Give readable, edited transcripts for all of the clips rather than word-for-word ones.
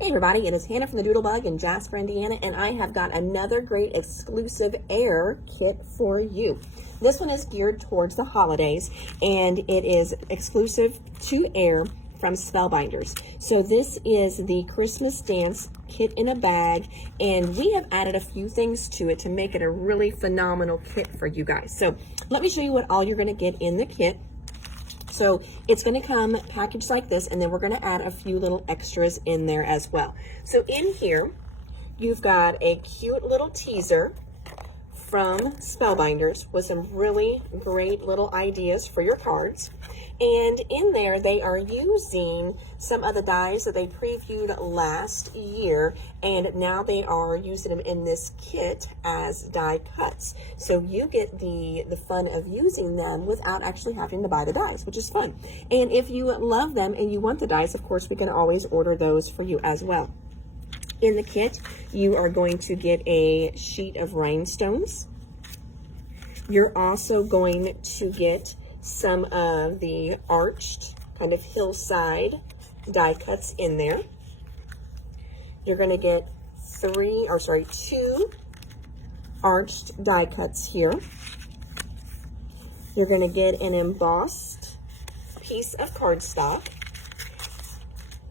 Hey everybody, it is Hannah from the Doodlebug in Jasper, Indiana, and I have got another great exclusive air kit for you. This one is geared towards the holidays, and it is exclusive to air from Spellbinders. So this is the Christmas Dance kit in a bag, and we have added a few things to it to make it a really phenomenal kit for you guys. So let me show you what all you're going to get in the kit. So it's going to come packaged like this, and then we're going to add a few little extras in there as well. So in here, you've got a cute little teaser from Spellbinders with some really great little ideas for your cards. And in there, they are using some of the dies that they previewed last year, and now they are using them in this kit as die cuts. So you get the fun of using them without actually having to buy the dies, which is fun. And if you love them and you want the dies, of course, we can always order those for you as well. In the kit, you are going to get a sheet of rhinestones. You're also going to get some of the arched kind of hillside die cuts in there. You're going to get two arched die cuts here. You're going to get an embossed piece of cardstock.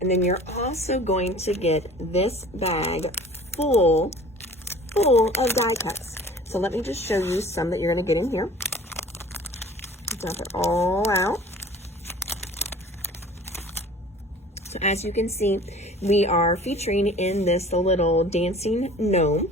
And then you're also going to get this bag full of die cuts. So let me just show you some that you're going to get in here. Dump it all out. So as you can see, we are featuring in this the little dancing gnome.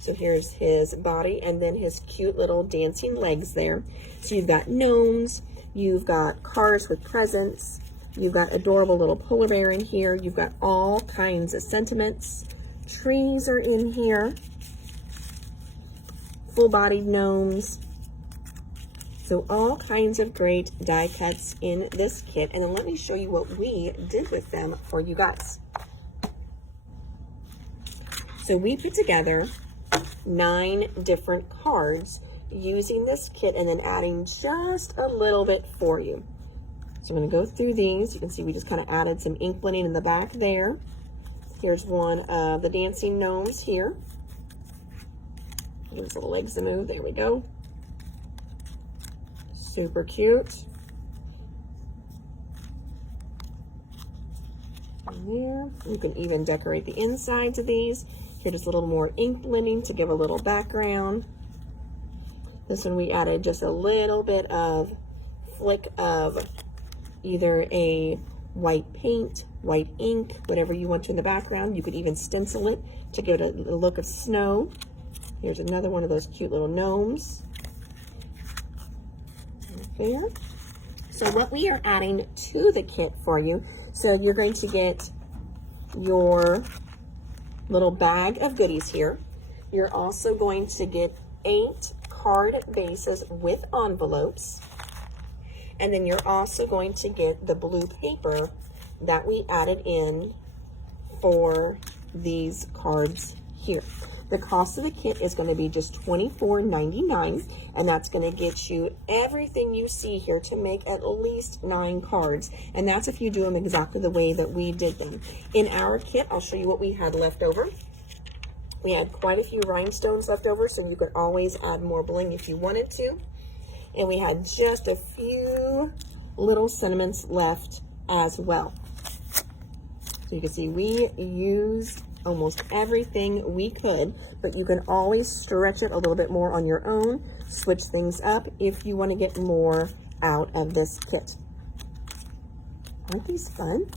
So here's his body and then his cute little dancing legs there. So you've got gnomes, you've got cards with presents, you've got adorable little polar bear in here, you've got all kinds of sentiments. Trees are in here, full-bodied gnomes. So all kinds of great die cuts in this kit. And then let me show you what we did with them for you guys. So we put together 9 different cards using this kit and then adding just a little bit for you. So I'm going to go through these. You can see we just kind of added some ink blending in the back there. Here's one of the dancing gnomes here. Give his little legs to move. There we go. Super cute. And there, you can even decorate the insides of these. Here's just a little more ink blending to give a little background. This one we added just a little bit of flick of either a white paint, white ink, whatever you want to in the background. You could even stencil it to give it a look of snow. Here's another one of those cute little gnomes. There. So what we are adding to the kit for you, so you're going to get your little bag of goodies here. You're also going to get 8 card bases with envelopes. And then you're also going to get the blue paper that we added in for these cards here. The cost of the kit is going to be just $24.99, and that's going to get you everything you see here to make at least 9 cards, and that's if you do them exactly the way that we did them. In our kit, I'll show you what we had left over. We had quite a few rhinestones left over, so you could always add more bling if you wanted to, and we had just a few little sentiments left as well. So you can see we used almost everything we could, but you can always stretch it a little bit more on your own, switch things up if you want to get more out of this kit. Aren't these fun?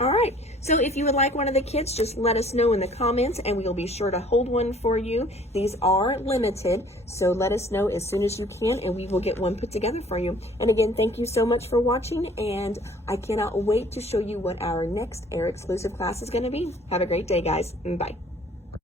All right, so if you would like one of the kits, just let us know in the comments and we'll be sure to hold one for you. These are limited, so let us know as soon as you can and we will get one put together for you. And again, thank you so much for watching, and I cannot wait to show you what our next Air exclusive class is going to be. Have a great day, guys. Bye.